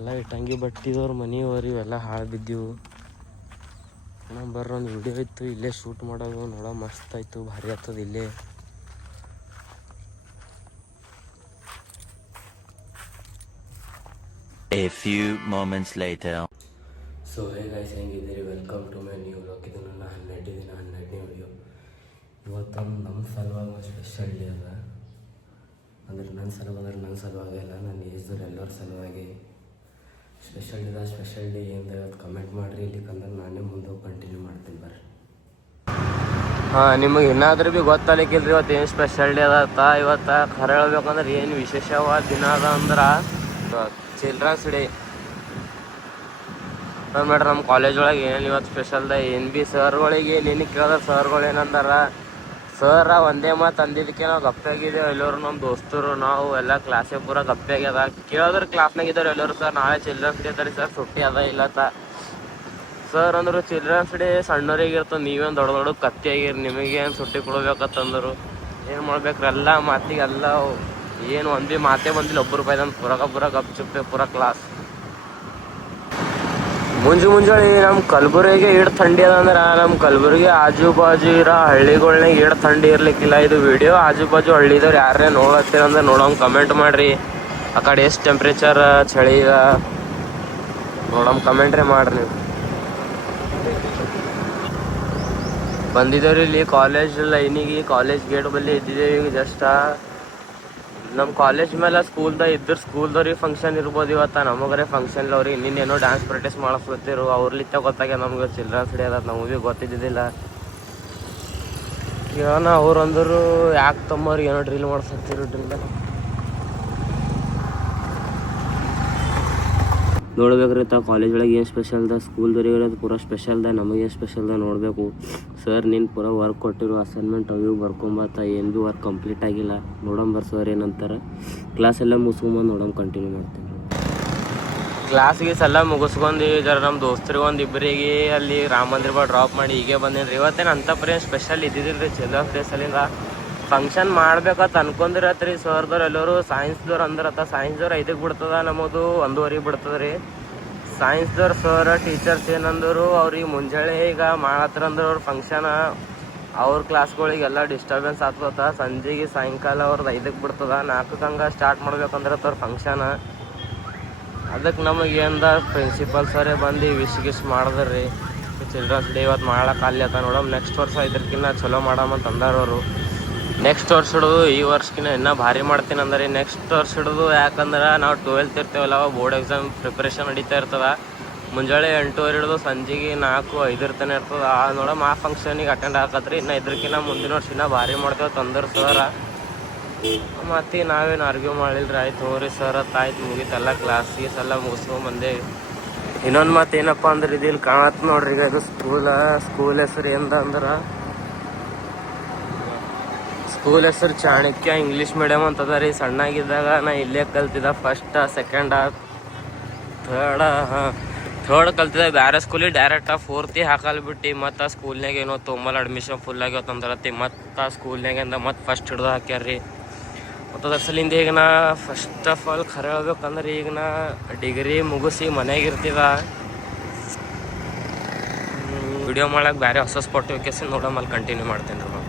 ಎಲ್ಲ ಇಟ್ಟಂಗಿ ಬಟ್ಟಿದವ್ರು ಮನೆಯವ್ರು ಇವೆಲ್ಲ ಹಾಳು ಬಿದ್ದೀವು. ಬರ್ರಿ ಒಂದು ವಿಡಿಯೋ ಇತ್ತು ಇಲ್ಲೇ ಶೂಟ್ ಮಾಡೋದು. ನೋಡೋ ಮಸ್ತ್ ಆಯಿತು, ಭಾರಿ ಆಗ್ತದ ಇಲ್ಲೇ. A few moments later. So hey guys, ಹೆಂಗಿದ್ದೀರಿ? Welcome to my new vlog. ಇದು ನನ್ನ 12ನೇ ವಿಡಿಯೋ. ಇವತ್ತು ನಮ್ಮ ಸಲುವಾಗಿ ಸ್ಪೆಷಲ್ ಡೇ ಅದ. ಅಂದ್ರೆ ನನ್ನ ಸಲುವಾಗಿ ಅಲ್ಲ, ನನ್ನ ಏಜ್ದವ್ರು ಎಲ್ಲರ ಸಲುವಾಗಿ ಸ್ಪೆಷಲ್ ಡೇ ಏನು ಇವತ್ತು ಕಮೆಂಟ್ ಮಾಡಿರಿ. ಇಲ್ಲಿಕಂದ್ರೆ ನಾನೇ ಮುಂದೆ ಕಂಟಿನ್ಯೂ ಮಾಡ್ತೀನಿ ಬರ್ರಿ. ಹಾಂ, ನಿಮಗೆ ಏನಾದ್ರೂ ಭೀ ಗೊತ್ತಾಗಲಿಕ್ಕಿಲ್ರಿ ಇವತ್ತು ಏನು ಸ್ಪೆಷಲ್ ಡೇ ಅದ. ಇವತ್ತು ಖರೆ ಹೇಳ್ಬೇಕಂದ್ರೆ ಏನು ವಿಶೇಷವಾದ ದಿನ ಅದ ಅಂದ್ರೆ ಚಿಲ್ಡ್ರನ್ಸ್ ಡೇ. ನೋಡ್ರಿ ನಮ್ಮ ಕಾಲೇಜ್ ಒಳಗೆ ಏನು ಇವತ್ತು ಸ್ಪೆಷಲ್ದ ಏನು ಭೀ ಸರ್ಗಳಿಗೆ ಏನೇನು ಕೇಳಿದ್ರೆ ಸರ್ಗಳು ಏನಂದಾರ, ಸರ್ ಒಂದೇ ಮಾತು ಅಂದಿದ್ದಕ್ಕೆ ನಾವು ಗಪ್ಪಾಗಿದ್ದೇವೆ ಎಲ್ಲರೂ. ನಮ್ಮ ದೋಸ್ತರು ನಾವು ಎಲ್ಲ ಕ್ಲಾಸೇ ಪೂರ ಗಪ್ಪಾಗ್ಯದ. ಕೇಳಿದ್ರೆ ಕ್ಲಾಸ್ನಾಗ ಇದ್ದವ್ರು ಎಲ್ಲರೂ, ಸರ್ ನಾಳೆ ಚಿಲ್ಡ್ರನ್ಸ್ ಡೇ ಅದ ಸರ್, ಸುಟ್ಟಿ ಅದ ಇಲ್ಲತ್ತ. ಸರ್ ಅಂದರು ಚಿಲ್ಡ್ರನ್ಸ್ ಡೇ ಸಣ್ಣವ್ರಿಗೆ ಇರ್ತದೆ, ನೀವೇನು ದೊಡ್ಡ ದೊಡ್ಡ ಕತ್ತಿ ಆಗಿರಿ, ನಿಮಗೇನು ಸುಟ್ಟಿ ಕೊಡ್ಬೇಕಂತಂದರು. ಏನು ಮಾಡ್ಬೇಕ್ರಿ ಎಲ್ಲ ಮಾತಿಗೆ ಎಲ್ಲ ಏನು ಒಂದು ಭೀ ಮಾತೇ ಬಂದಿಲ್ಲ. ಒಬ್ಬರು ರೂಪಾಯಿದಂತ ಪೂರ ಗಪ್ ಚುಪ್ಪೆ ಪೂರ ಕ್ಲಾಸ್. ಮುಂಜಾನೆ ನಮ್ಮ ಕಲಬುರಗಿಗೆ ಇಷ್ಟು ಥಂಡಿ ಅದ ಅಂದ್ರೆ, ನಮ್ಮ ಕಲಬುರಗಿ ಆಜು ಬಾಜು ಇರೋ ಹಳ್ಳಿಗಳ್ನಾಗ ಇಷ್ಟು ಥಂಡಿ ಇರ್ಲಿಕ್ಕಿಲ್ಲ. ಇದು ವಿಡಿಯೋ ಆಜು ಬಾಜು ಹಳ್ಳಿದವ್ರು ಯಾರೇ ನೋಡತ್ತೀರಂದ್ರೆ ನೋಡೋಂಗೆ ಕಮೆಂಟ್ ಮಾಡಿರಿ. ಆ ಕಡೆ ಎಷ್ಟು ಟೆಂಪ್ರೇಚರ್ ಚಳಿ ಈಗ ನೋಡೋಂಗೆ ಕಮೆಂಟ್ರಿ ಮಾಡಿರಿ. ನೀವು ಬಂದಿದ್ದೇವ್ರಿ ಇಲ್ಲಿ ಕಾಲೇಜ್ ಲೈನಿಗೆ, ಕಾಲೇಜ್ ಗೇಟ್ ಬಲ್ಲಿ ಇದ್ದಿದ್ದೇವೆ ಈಗ ಜಸ್ಟ್. ನಮ್ಮ ಕಾಲೇಜ್ ಮೇಲೆ ಸ್ಕೂಲ್ದವ್ರಿಗೆ ಫಂಕ್ಷನ್ ಇರ್ಬೋದು ಇವತ್ತು. ನಮಗರೆ ಫಂಕ್ಷನ್ ಇಲ್ಲ ಅವ್ರಿಗೆ. ಇನ್ನೇನೋ ಡ್ಯಾನ್ಸ್ ಪ್ರಾಕ್ಟೀಸ್ ಮಾಡಿಸ್ಕೊತಿರು ಅವ್ರಲಿತ್ತ ಗೊತ್ತಾಗ ನಮ್ಗೆ ಚಿಲ್ಡ್ರನ್ಸ್ ಡೇ ಅದ. ನಮಗೆ ಭೀ ಗೊತ್ತಿದ್ದಿದ್ದಿಲ್ಲ. ಕೇಳೋಣ ಅವ್ರು ಅಂದರು ಯಾಕೆ ತಮ್ಮವ್ರಿಗೆ ಏನೋ ಡ್ರಿಲ್ ಮಾಡ್ಸತ್ತಿರು. ನೋಡ್ಬೇಕ್ರಿ ಕಾಲೇಜ್ ಒಳಗೆ ಏನು ಸ್ಪೆಷಲ್ದ, ಸ್ಕೂಲ್ದವ್ರಿಗೆ ಇರೋದು ಪೂರ ಸ್ಪೆಷಲ್ದ, ನಮಗೆ ಸ್ಪೆಷಲ್ದ ನೋಡಬೇಕು. ಸರ್ ನೀನು ಪೂರ ವರ್ಕ್ ಕೊಟ್ಟಿರು, ಅಸೈನ್ಮೆಂಟ್ ಅವು ಬರ್ಕೊಂಬತ್ತ, ಏನು ಭೀ ವರ್ಕ್ ಕಂಪ್ಲೀಟ್ ಆಗಿಲ್ಲ. ನೋಡಂಬರ್ ಸರ್ ಏನಂತಾರೆ. ಕ್ಲಾಸ್ ಎಲ್ಲ ಮುಗಿಸ್ಕೊಂಬಂದು ನೋಡೋಂಗೆ ಕಂಟಿನ್ಯೂ ಮಾಡ್ತೀನಿ. ಕ್ಲಾಸ್ಗೆ ಎಲ್ಲ ಮುಗಿಸ್ಕೊಂಡು ಜರ ನಮ್ಮ ದೋಸ್ತರಿಗೆ ಒಂದು ಇಬ್ಬರಿಗೆ ಅಲ್ಲಿ ರಾಮ ಮಂದಿರ ಬಾ ಡ್ರಾಪ್ ಮಾಡಿ ಹೀಗೆ ಬಂದೇನ್ರಿ. ಇವತ್ತೇನು ಅಂಥಪ್ಪ ಸ್ಪೆಷಲ್ ಇದ್ದಿದ್ದಿಲ್ಲ ರೀ. ಚಿಲ್ಡ್ರನ್ಸ್ ಡೇ ಸಲಿಂದ ಫಂಕ್ಷನ್ ಮಾಡ್ಬೇಕಂತ ಅನ್ಕೊಂಡಿರತ್ರಿ. ಸರ್ದವ್ರು ಎಲ್ಲರೂ ಸೈನ್ಸ್ದವ್ರು ಅಂದ್ರತ್ತ. ಸೈನ್ಸ್ದವ್ರು 5ಕ್ಕೆ ಬಿಡ್ತದ, ನಮ್ಮದು 1:15 ಬಿಡ್ತದ ರೀ. ಸೈನ್ಸ್ದವ್ರು ಸರ್ ಟೀಚರ್ಸ್ ಏನಂದರು, ಅವ್ರಿಗೆ ಮುಂಜಾನೆ ಈಗ ಮಾಡತ್ತರಂದ್ರೆ ಅವ್ರ ಫಂಕ್ಷನ್ ಅವ್ರ ಕ್ಲಾಸ್ಗಳಿಗೆಲ್ಲ ಡಿಸ್ಟರ್ಬೆನ್ಸ್ ಆಗ್ತದ. ಸಂಜೆಗೆ ಸಾಯಂಕಾಲ ಅವ್ರದ್ದು 5ಕ್ಕೆ ಬಿಡ್ತದ. 4ಕ್ಕೆ ಹಂಗೆ ಸ್ಟಾರ್ಟ್ ಮಾಡ್ಬೇಕಂದ್ರೆ ಅವ್ರ ಫಂಕ್ಷನ್. ಅದಕ್ಕೆ ನಮಗೇಂದ ಪ್ರಿನ್ಸಿಪಲ್ ಸರೇ ಬಂದು ವಿಶ್ ಮಾಡಿದ್ರಿ. ಚಿಲ್ಡ್ರನ್ಸ್ ಡೇ ಇವತ್ತು ಮಾಡಕ್ಕೆ ಅಲ್ಲಿ ಅಂತ ನೋಡಮ್. ನೆಕ್ಸ್ಟ್ ವರ್ಷ ಇದ್ರಕ್ಕಿನ್ನ ಚಲೋ ಮಾಡಮಂತ ಅಂದಾರವರು. ನೆಕ್ಸ್ಟ್ ವರ್ಷ ಹಿಡಿದು ಈ ವರ್ಷಕ್ಕಿನ್ನ ಇನ್ನೂ ಭಾರಿ ಮಾಡ್ತೀನಿ ಅಂದ್ರೆ ನೆಕ್ಸ್ಟ್ ವರ್ಷ ಹಿಡಿದು. ಯಾಕಂದ್ರೆ ನಾವು 12th ಇರ್ತೇವಲ್ಲ, ಬೋರ್ಡ್ ಎಕ್ಸಾಮ್ ಪ್ರಿಪ್ರೇಷನ್ ನಡೀತಾ ಇರ್ತದೆ. ಮುಂಜಾನೆ 8:30 ಹಿಡಿದು ಸಂಜೆಗೆ 4-5 ಇರ್ತಾನೆ ಇರ್ತದೆ. ನೋಡಮ್ ಆ ಫಂಕ್ಷನಿಗೆ ಅಟೆಂಡ್ ಹಾಕತ್ರಿ. ಇನ್ನು ಇದ್ರಕ್ಕಿನ್ನ ಮುಂದಿನ ವರ್ಷ ಇನ್ನೂ ಭಾರಿ ಮಾಡ್ತೇವೆ ತಂದ್ರೆ ಸರ. ಮತ್ತು ನಾವೇನು ಆರ್ಗ್ಯೂ ಮಾಡಿಲ್ರಿ. ಆಯ್ತು ಹೋಗ್ರಿ ಸರ್ ಆಯ್ತು ಮುಗೀತಲ್ಲ. ಕ್ಲಾಸಿಗೆ ಎಲ್ಲ ಮುಗಿಸ್ಕೊಂಬಂದೇವಿ. ಇನ್ನೊಂದು ಮಾತು ಏನಪ್ಪ ಅಂದ್ರೆ ಇಲ್ಲಿ ಕಾಣತ್ತೆ ನೋಡ್ರಿ. ಈಗ ಇದು ಸ್ಕೂಲ್ ಹೆಸರು ಎಂದ ಅಂದ್ರೆ, ಸ್ಕೂಲ್ ಹೆಸರು ಚಾಣಕ್ಯ ಇಂಗ್ಲೀಷ್ ಮೀಡಿಯಮ್ ಅಂತದ ರೀ. ಸಣ್ಣಾಗಿದ್ದಾಗ ನಾ ಇಲ್ಲೇ ಕಲ್ತಿದ್ದ. ಫಸ್ಟ್ ಸೆಕೆಂಡ್ ಥರ್ಡ್ ಕಲ್ತಿದ್ದ. ಬೇರೆ ಸ್ಕೂಲಿಗೆ ಡೈರೆಕ್ಟ್ 4th ಹಾಕಲ್ ಬಿಟ್ಟು ಮತ್ತು ಸ್ಕೂಲ್ನಾಗ ಏನೋ ತೊಂಬಲ್ ಅಡ್ಮಿಷನ್ ಫುಲ್ ಆಗ್ಯಾವ ಅಂದ್ರತ್ತಿ. ಮತ್ತು ಸ್ಕೂಲ್ನಾಗಿಂದ ಮತ್ತು ಫಸ್ಟ್ ಹಿಡ್ದು ಹಾಕ್ಯಾರ್ರಿ. ಮತ್ತು ಅದ್ರ ಸಲಿಂದ ಈಗ ನಾ ಫಸ್ಟ್ ಆಫ್ ಆಲ್ ಖರೆ ಹೇಳ್ಬೇಕಂದ್ರೆ ಈಗ ನಾ ಡಿಗ್ರಿ ಮುಗಿಸಿ ಮನೆಗೆ ಇರ್ತಿದ್ದ. ವಿಡಿಯೋ ಮಾಡಕ್ಕೆ ಬೇರೆ ಹೊಸ ಸ್ಪಾಟ್ ಕೇಸಿ ನೋಡೋಮಲ್ಲಿ ಕಂಟಿನ್ಯೂ ಮಾಡ್ತೇನೆ ರೀ.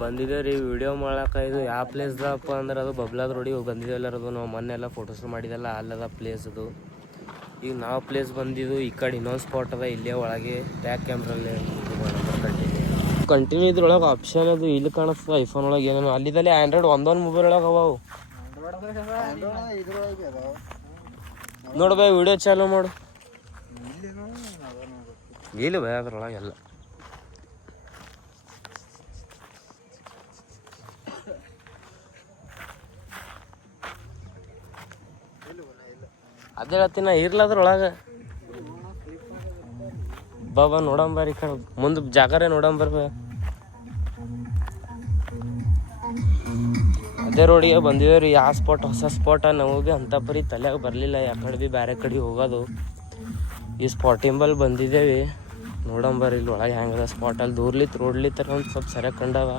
ಬಂದಿದ್ದೇವೆ ರೀ ವಿಡಿಯೋ ಮಾಡಕ್ಕೆ. ಇದು ಯಾವ ಪ್ಲೇಸ್ದಪ್ಪ ಅಂದ್ರೆ ಅದು ಬಬ್ಲಾದ ರೋಡಿಗೆ ಬಂದಿದ್ದೇವಲ್ಲ. ಅದು ನಾವು ಮೊನ್ನೆಲ್ಲ ಫೋಟೋಸ್ ಮಾಡಿದೆಲ್ಲ ಅಲ್ಲದ ಪ್ಲೇಸ್ ಅದು. ಈಗ ನಾವು ಪ್ಲೇಸ್ ಬಂದಿದ್ದು ಈ ಕಡೆ ಇನ್ನೊಂದು ಸ್ಪಾಟ್ ಅದ ಇಲ್ಲೇ ಒಳಗೆ. ಬ್ಯಾಕ್ ಕ್ಯಾಮ್ರಲ್ಲಿ ಕಂಟಿನ್ಯೂ ಇದ್ರೊಳಗೆ ಆಪ್ಷನ್ ಅದು ಇಲ್ಲಿ ಕಾಣಿಸ್ತದೆ. ಐಫೋನ್ ಒಳಗೆ ಏನೇನು ಅಲ್ಲಿದ್ದಲ್ಲಿ ಆ್ಯಂಡ್ರಾಯ್ಡ್ ಒಂದೊಂದು ಮೊಬೈಲ್ ಒಳಗೆ ಅವು. ನೋಡ್ಬೇ ವಿಡಿಯೋ ಚಾಲು ಮಾಡು. ಇಲ್ಲ ಬೇ ಅದ್ರೊಳಗೆ ಎಲ್ಲ ಅದೇ ಹೇಳ್ತೀನಿ. ಇರ್ಲದ್ರೊಳಗೆ ಬಾಬಾ ನೋಡಂಬರ್ರಿ. ಈ ಕಡೆ ಮುಂದೆ ಜಾಗರೇ ನೋಡಂಬರ್ಬೇ. ಅದೇ ರೋಡಿಗೆ ಬಂದಿದ್ದೇವೆ ರೀ. ಯಾವ ಸ್ಪಾಟ್ ಹೊಸ ಸ್ಪಾಟ ನಾವು ಭೀ ಅಂಥ ಪರಿ ತಲೆಯಾಗ ಬರಲಿಲ್ಲ. ಯಾಕಡೆ ಭೀ ಬೇರೆ ಕಡೆ ಹೋಗೋದು. ಈ ಸ್ಪಾಟಿಂಬಲ್ಲಿ ಬಂದಿದ್ದೇವೆ. ನೋಡಂಬರ್ರಿ ಇಲ್ಲಿ ಒಳಗೆ ಹೆಂಗದ ಸ್ಪಾಟಲ್ಲಿ. ದೂರ್ಲಿತ್ತು ರೋಡ್ಲಿತ್ತರ ಒಂದು ಸ್ವಲ್ಪ ಸರಿಯಾಗಿ ಕಂಡವ.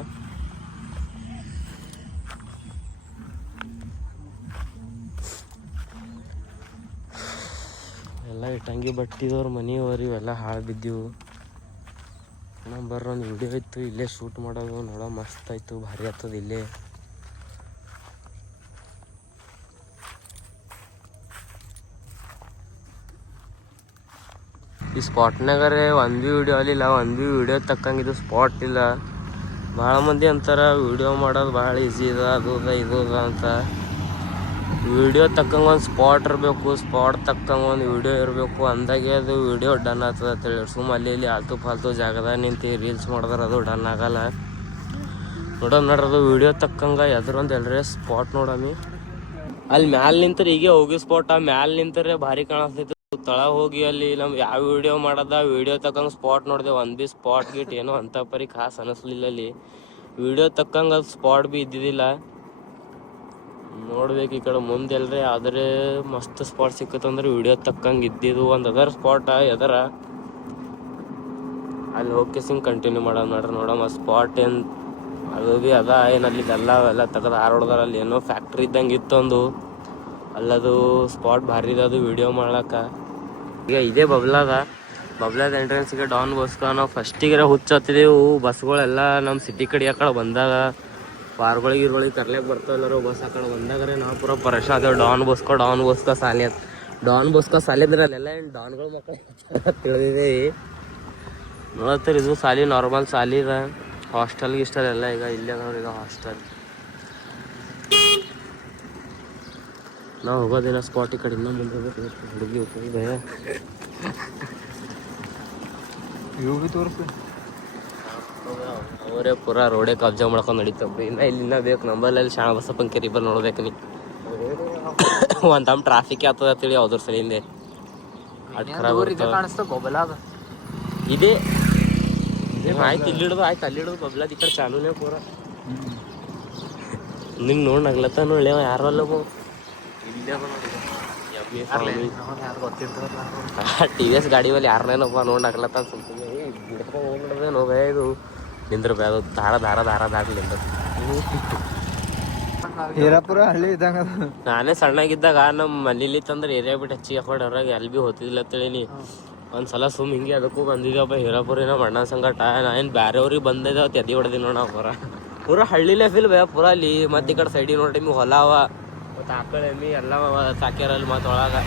ಎಲ್ಲ ಇಟ್ಟಂಗಿ ಬಟ್ಟಿದವ್ರು ಮನೆಯವ್ರು ಇವೆಲ್ಲ ಹಾಳು ಬಿದ್ದೀವು. ಬರ್ರಿ ಒಂದು ವಿಡಿಯೋ ಇತ್ತು ಇಲ್ಲೇ ಶೂಟ್ ಮಾಡೋದು, ನೋಡೋ ಮಸ್ತ್ ಆಯಿತು, ಭಾರಿ ಆಗ್ತದ ಇಲ್ಲೇ. ಈ ಸ್ಪಾಟ್ನಾಗರೆ ಒಂದು ಭೀ ವಿಡಿಯೋ ಅಲ್ಲಿಲ್ಲ, ಒಂದು ಭೀ ವಿಡಿಯೋ ತಕ್ಕಂಗಿದ್ದು ಸ್ಪಾಟ್ ಇಲ್ಲ. ಭಾಳ ಮಂದಿ ಅಂತಾರೆ ವಿಡಿಯೋ ಮಾಡೋದು ಭಾಳ ಈಸಿ ಇದೆ, ಅದು ಇದು ಅಂತ. ವಿಡಿಯೋ ತಕ್ಕಂಗೆ ಒಂದು ಸ್ಪಾಟ್ ಇರಬೇಕು, ಸ್ಪಾಟ್ ತಕ್ಕಂಗೆ ಒಂದು ವಿಡಿಯೋ ಇರಬೇಕು, ಅಂದಾಗೆ ಅದು ವಿಡಿಯೋ ಡನ್ ಆಗ್ತದೆ ಅಂತೇಳಿ. ಸುಮ್ಮ ಅಲ್ಲಿ ಆಲ್ತು ಫಾಲ್ತು ಜಾಗದಾಗ ನಿಂತು ರೀಲ್ಸ್ ಮಾಡಿದ್ರೆ ಅದು ಡನ್ ಆಗಲ್ಲ. ನೋಡೋದು ವಿಡಿಯೋ ತಕ್ಕಂಗೆ ಎದ್ರೊಂದು ಎಲ್ಲರೇ ಸ್ಪಾಟ್ ನೋಡಮಿ. ಅಲ್ಲಿ ಮ್ಯಾಲೆ ನಿಂತರೆ ಹೀಗೆ ಹೋಗಿ ಸ್ಪಾಟ್, ಆ ಮ್ಯಾಲೆ ನಿಂತರೆ ಭಾರಿ ಕಾಣಿಸ್ತೈತೆ. ತಳ ಹೋಗಿ ಅಲ್ಲಿ ನಮ್ಗೆ ಯಾವ ವಿಡಿಯೋ ಮಾಡೋದ ವಿಡಿಯೋ ತಕ್ಕಂಗೆ ಸ್ಪಾಟ್ ನೋಡಿದೆ, ಒಂದು ಭೀ ಸ್ಪಾಟ್ ಗಿಟ್ ಏನೋ ಅಂಥ ಪರಿ ಖಾಸ್ ಅನ್ನಿಸ್ಲಿಲ್ಲ. ಅಲ್ಲಿ ವಿಡಿಯೋ ತಕ್ಕಂಗೆ ಅದು ಸ್ಪಾಟ್ ಭೀ ಇದ್ದಿದ್ದಿಲ್ಲ. ನೋಡ್ಬೇಕು ಈ ಕಡೆ ಮುಂದೆ ಎಲ್ಲರೇ ಆದರೆ ಮಸ್ತ್ ಸ್ಪಾಟ್ ಸಿಕ್ಕತ್ತಂದ್ರೆ ವಿಡಿಯೋ ತಕ್ಕಂಗೆ ಇದ್ದಿದ್ದು ಒಂದು ಅದರ ಸ್ಪಾಟ ಎದರ ಅಲ್ಲಿ ಹೋಗಿ ಸಿಂಗ್ ಕಂಟಿನ್ಯೂ ಮಾಡೋದು ನೋಡಮ್ಮ. ಸ್ಪಾಟ್ ಏನು ಅದು ಭೀ ಅದ ಏನು ಅಲ್ಲಿ ಎಲ್ಲ ತೆಗೆದು ಹಾರೋಡ್ದಾರ. ಅಲ್ಲಿ ಏನೋ ಫ್ಯಾಕ್ಟ್ರಿ ಇದ್ದಂಗೆ ಇತ್ತೊಂದು, ಅಲ್ಲದು ಸ್ಪಾಟ್ ಭಾರಿ ಇದೆ ಅದು ವಿಡಿಯೋ ಮಾಡ್ಲಕ್ಕ. ಈಗ ಇದೇ ಬಬ್ಲಾದ ಎಂಟ್ರೆನ್ಸ್ಗೆ ಡಾನ್ ಬೋಸ್ಕೋ ನಾವು ಫಸ್ಟಿಗೆ ಹುಚ್ಚತ್ತಿದೆವು. ಬಸ್ಗಳೆಲ್ಲ ನಮ್ಮ ಸಿಟಿ ಕಡೆ ಆ ಕಡೆ ಬಂದಾಗ ಪಾರ್ಗಳಿಗೆ ಕರ್ಲಿಕ್ಕೆ ಬರ್ತಾವಲ್ಲರು ಬಸ್ ಆ ಕಡೆ ಬಂದಾಗ್ರೆ ನಾವು ಪೂರ ಪರೇಶ ಅದೇವು. ಡಾನ್ ಬೋಸ್ಕೋ ಸಾಲಿ ಅಂದ್ರೆ ಅಲ್ಲೆಲ್ಲ ಏನು ಡಾನ್ಗಳು ಮಕ್ಕಳು ತಿಳಿದಿದ್ದೇವೆ. ನೋಡತ್ತೀರಿ ಇದು ಸಾಲಿ ನಾರ್ಮಲ್ ಸಾಲಿ ಇದೆ, ಹಾಸ್ಟೆಲ್ ಎಲ್ಲ ಈಗ ಇಲ್ಲೇ ಅದಾವ್ರಿ. ಈಗ ಹಾಸ್ಟೆಲ್ ನಾವು ಹೋಗೋದಿಲ್ಲ ಸ್ಪಾಟ್ ಈ ಕಡೆ ಇನ್ನೂ ಮುಂದೆ ಹುಡುಗಿ ಹೋಗಿದೆ. ಇವು ಭೀ ತೋರಿಸ್ತು ಅವರೇ ಪೂರಾ ರೋಡೇ ಕಬ್ಜಾ ಮಾಡ್ಕೊಂಡು ನಡೀತವ್ರಿ. ಇನ್ನ ಬೇಕು ನಂಬಲ್ಲಿ ಶಾಣ ಬಸಪ್ಪನ ಕೆರಿ ಬರ್ ನೋಡ್ಬೇಕು ನೀ. ಒಂದು ತಮ್ಮ ಟ್ರಾಫಿಕ್ ಆಗ್ತದ ಅಂತೇಳಿ ಯಾವ್ದ್ರ ಸಲಿಂದೆ ಅಟ್ ಖರಾಬ್ ಇದೇ ಆಯ್ತು ಇಲ್ಲಿಡೋದು ಬಬ್ಲಾದ ಈ ಕಡೆ ಚಾಲೂನೇ ಪೂರ. ನಿಂಗೆ ನೋಡಿ ನಗ್ಲತ್ತ ನೋಡಿ ಯಾರು ಅಲ್ಲ TVS ಗಾಡಿ ಮೇಲೆ ಯಾರನ್ನೇನಪ್ಪ ನೋಡಿ ನಗ್ಲತ್ತ ಸ್ವಲ್ಪ ಬಿಡ್ಕೊಂಡು ಹೋಗ್ಬಿಡ್ದೆ ನೋವೇ. ಇದು ನಿಂದ್ರ ಅದು ದಾರಲಿಂದ ಹೀರಾಪುರ ಹಳ್ಳಿ ಇದ್ದಂಗ. ನಾನೇ ಸಣ್ಣಾಗಿದ್ದಾಗ ನಮ್ಮ ಮನೇಲಿ ತಂದ್ರೆ ಏರಿಯಾ ಬಿಟ್ಟು ಹೆಚ್ಚಿಗೆ ಹಾಕೊಂಡು ಹೊರಗೆ ಎಲ್ಲಿ ಭೀ ಹೋತಿದ್ದಿಲ್ಲ ತಿಳಿನಿ. ಒಂದ್ಸಲ ಸುಮ್ ಹಿಂಗೆ ಅದಕ್ಕೂ ಬಂದಿದ್ದಪ್ಪ ಹೀರಾಪುರ ಏನೋ ಮಣ್ಣ ಸಂಗಟ. ನಾ ಏನು ಬೇರೆಯವ್ರಿಗೆ ಬಂದಿದ್ದೆ ಅವತ್ತು ಎದೆ ಹೊಡೆದಿ ನೋಡ ಪೂರ ಹಳ್ಳಿಲೇ ಫಿಲ್ ಪೂರ ಅಲ್ಲಿ. ಮತ್ತೆ ಈ ಕಡೆ ಸೈಡಿಗೆ ನೋಡಿ ನಿಮ್ಗೆ ಹೊಲ ಅವ, ಮತ್ತು ಆಕಳ ಎಮ್ಮಿ ಎಲ್ಲ ಸಾಕ್ಯಾರಲ್ಲಿ ಮತ್ತು ಒಳಗೆ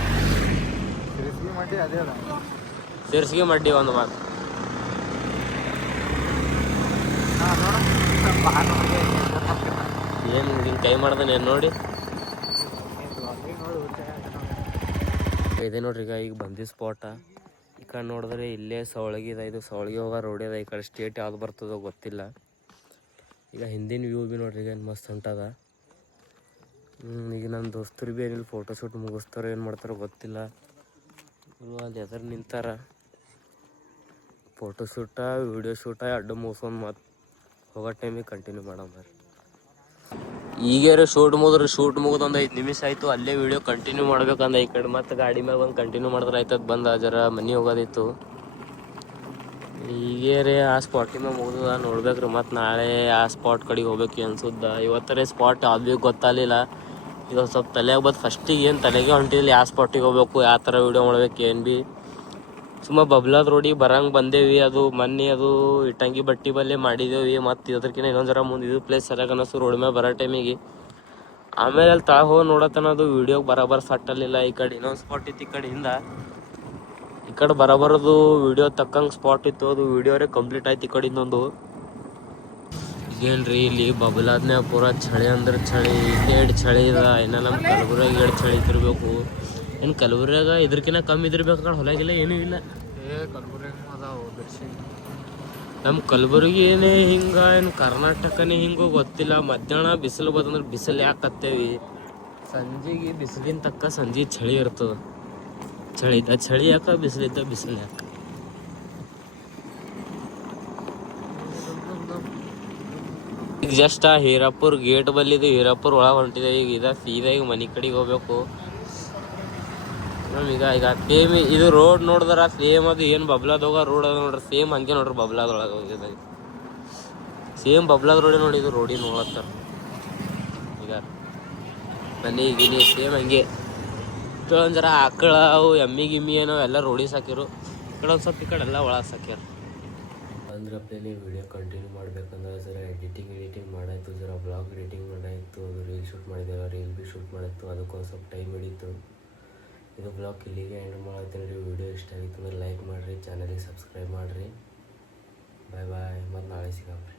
ಸಿರ್ಸಿಗೆ ಮಡ್ಡಿ ಒಂದು ಮಾತು. ಏನು ಹಿಂಗೆ ಕೈ ಮಾಡ್ದಾನೆ ಏನು ನೋಡಿ. ಇದೆ ನೋಡ್ರಿ ಈಗ ಬಂದಿದ್ದ ಸ್ಪಾಟ. ಈ ಕಡೆ ನೋಡಿದ್ರೆ ಇಲ್ಲೇ ಸವಳಗಿ ಇದೆ, ಇದು ಸವಳಗಿ ಹೋಗೋ ರೋಡ್ ಇದೆ. ಈ ಕಡೆ ಸ್ಟೇಟ್ ಯಾವ್ದು ಬರ್ತದೋ ಗೊತ್ತಿಲ್ಲ. ಈಗ ಹಿಂದಿನ ವ್ಯೂ ಭೀ ನೋಡ್ರಿ ಈಗ ಏನು ಮಸ್ತ್ ಹೊಂಟದ. ಈಗ ನನ್ನ ದೋಸ್ತರು ಭೀ ಏನಿಲ್ಲ ಫೋಟೋಶೂಟ್ ಮುಗಿಸ್ತಾರೋ ಏನು ಮಾಡ್ತಾರೋ ಗೊತ್ತಿಲ್ಲ. ಅಲ್ಲಿ ಎದುರು ನಿಂತಾರ ಫೋಟೋಶೂಟ ವಿಡಿಯೋ ಶೂಟ ಅಡ್ಡು ಮುಗಿಸ್ಕೊಂಡು ಮತ್ತೆ ಹೋಗೋ ಟೈಮಿಗೆ ಕಂಟಿನ್ಯೂ ಮಾಡಮ್ ಬರ್ರಿ. ಈಗೇರು ಶೂಟ್ ಮುಗಿದು ಒಂದು 5 ನಿಮಿಷ ಆಯಿತು. ಅಲ್ಲೇ ವಿಡಿಯೋ ಕಂಟಿನ್ಯೂ ಮಾಡ್ಬೇಕಂದ ಈ ಕಡೆ ಮತ್ತೆ ಗಾಡಿ ಮೇಲೆ ಬಂದು ಕಂಟಿನ್ಯೂ ಮಾಡಿದ್ರೆ ಆಯ್ತದ. ಬಂದು ಜರ ಮನೆ ಹೋಗೋದಿತ್ತು. ಈಗೇರೆ ಆ ಸ್ಪಾಟಿನ ಮುಗಿದ ನೋಡ್ಬೇಕ್ರಿ. ಮತ್ತು ನಾಳೆ ಆ ಸ್ಪಾಟ್ ಕಡೆಗೆ ಹೋಗ್ಬೇಕು ಅನ್ಸುದ್ದ. ಇವತ್ತರೇ ಸ್ಪಾಟ್ ಯಾವ್ದು ಭೀ ಗೊತ್ತಾಗಲಿಲ್ಲ. ಈಗ ಸ್ವಲ್ಪ ತಲೆಯಾಗ ಬಂದು ಫಸ್ಟಿಗೆ ಏನು ತಲೆಗೆ ಹೊಂಟಿಲ್ಲ ಯಾವ ಸ್ಪಾಟಿಗೆ ಹೋಗ್ಬೇಕು, ಯಾವ ಥರ ವೀಡಿಯೋ ಮಾಡ್ಬೇಕು ಏನು ಭೀ. ಸುಮ್ಮ ಬಬ್ಲಾದ ರೋಡಿಗೆ ಬರಂಗೆ ಬಂದೇವಿ. ಅದು ಮೊನ್ನೆ ಅದು ಇಟ್ಟಂಗಿ ಬಟ್ಟಿ ಬಲ್ಲೇ ಮಾಡಿದೇವಿ. ಮತ್ತು ಅದಕ್ಕಿಂತ ಇನ್ನೊಂದು ಜರ ಮುಂದೆ ಇದು ಪ್ಲೇಸ್ ಸರಿಯಾಗಿ ಅನ್ನಿಸ್ತು ರೋಡ್ ಮೇಲೆ ಬರೋ ಟೈಮಿಗೆ. ಆಮೇಲೆ ಅಲ್ಲಿ ತಳ ಹೋಗಿ ನೋಡತ್ತನ ಅದು ವೀಡಿಯೋಗೆ ಬರೋಬ್ಬರ ಸಟ್ಟಲಿಲ್ಲ. ಈ ಕಡೆ ಇನ್ನೊಂದು ಸ್ಪಾಟ್ ಇತ್ತು, ಈ ಕಡೆಯಿಂದ ಈ ಕಡೆ ಬರೋಬರದು ವೀಡಿಯೋ ತಕ್ಕಂಗೆ ಸ್ಪಾಟ್ ಇತ್ತು. ಅದು ವೀಡಿಯೋರೇ ಕಂಪ್ಲೀಟ್ ಆಯ್ತು. ಈ ಕಡೆ ಇನ್ನೊಂದು ಇದೇನ್ರಿ ಇಲ್ಲಿ ಬಬಲಾದ್ನ್ಯಾಗ ಪೂರ ಚಳಿ ಅಂದ್ರೆ ಚಳಿ, ಚಳಿ ಇದೆ. ಇನ್ನು ನಮ್ಮ ಕಲಬುರ್ಗಿಯಾಗ 2 ಚಳಿ ಇದ್ದಿರ್ಬೇಕು. ಏನು ಕಲಬುರ್ಗಿಯಾಗ ಇದ್ರಕಿನ್ನ ಕಮ್ಮಿ ಇದ್ದಿರ್ಬೇಕು ಕಡೆ ಹೊಲಗಿಲ್ಲ ಏನೂ ಇಲ್ಲ. ನಮ್ಮ ಕಲಬುರ್ಗಿ ಏನೇ ಹಿಂಗೆ ಏನು ಕರ್ನಾಟಕನೇ ಹಿಂಗೆ ಗೊತ್ತಿಲ್ಲ. ಮಧ್ಯಾಹ್ನ ಬಿಸಿಲು ಬಂದ್ರೆ ಬಿಸಿಲು ಯಾಕೆ ಹತ್ತೇವಿ, ಸಂಜೆಗೆ ಬಿಸಿಲಿನ ತಕ್ಕ ಸಂಜೆ ಚಳಿ ಇರ್ತದೆ. ಚಳಿ ಯಾಕೆ, ಬಿಸಿಲಿದ್ದ ಬಿಸಿಲು ಯಾಕೆ. ಈಗ ಜಸ್ಟ್ ಆ ಹೀರಾಪುರ ಗೇಟ್ ಬಲ್ಲಿದ್ದು ಹೀರಾಪುರ ಒಳಗೆ ಹೊಂಟಿದೆ. ಈಗ ಸೀದಾ ಈಗ ಮನೆ ಕಡೆಗೆ ಹೋಗ್ಬೇಕು. ಈಗ ಸೇಮ್ ಇದು ರೋಡ್ ನೋಡಿದ್ರ ಸೇಮ್ ಅದು ಏನು ಬಬ್ಲಾದ ಹೋಗೋ ರೋಡ್ ಅದ ನೋಡ್ರಿ, ಸೇಮ್ ಹಂಗೆ ನೋಡ್ರಿ ಬಬ್ಲಾದೊಳಗೆ ಹೋಗಿದಾಗ ಸೇಮ್ ಬಬ್ಲಾದ ರೋಡಿ ನೋಡಿ. ಇದು ರೋಡಿ ನೋಡತ್ತಾರ ಈಗ ಬನ್ನಿ ಗಿನಿ ಸೇಮ್ ಹಂಗೆ ಒಂದು ಜರ ಆಕಳ ಅವು ಎಮ್ಮಿ ಗಿಮ್ಮಿ ಏನೋ ಎಲ್ಲ ರೋಡಿ ಸಾಕಿರು. ಈ ಕಡೆ ಒಂದು ಸ್ವಲ್ಪ ಈ ಕಡೆ ಎಲ್ಲ ಒಳಗೆ ಸಾಕ್ಯಾರ. ಅಂದ್ರಪ್ಪ ನೀವು ವಿಡಿಯೋ ಕಂಟಿನ್ಯೂ ಮಾಡ್ಬೇಕಂದ್ರೆ ಜರ ಎಡಿಟಿಂಗ್ ಮಾಡಾಯಿತು, ಜರ ಬ್ಲಾಗ್ ಎಡಿಟಿಂಗ್ ಮಾಡಾಯಿತು, ರೀಲ್ ಶೂಟ್ ಮಾಡಿದ್ದೇವೆ, ರೀಲ್ ಭೀ ಶೂಟ್ ಮಾಡಿತ್ತು. ಅದಕ್ಕೊಂದು ಸ್ವಲ್ಪ ಟೈಮ್ ಹಿಡಿತು. ಇದು ಬ್ಲಾಗ್ ಇಲ್ಲಿಗೆ ಎಂಡ್ ಮಾಡತ್ತೀನಿ ರೀ. ವಿಡಿಯೋ ಇಷ್ಟ ಆಗಿತ್ತು ಅಂದ್ರೆ ಲೈಕ್ ಮಾಡಿರಿ, ಚಾನಲಿಗೆ ಸಬ್ಸ್ಕ್ರೈಬ್ ಮಾಡಿರಿ. ಬಾಯ್ ಬಾಯ್, ಮತ್ತು ನಾಳೆ ಸಿಗೋಣ.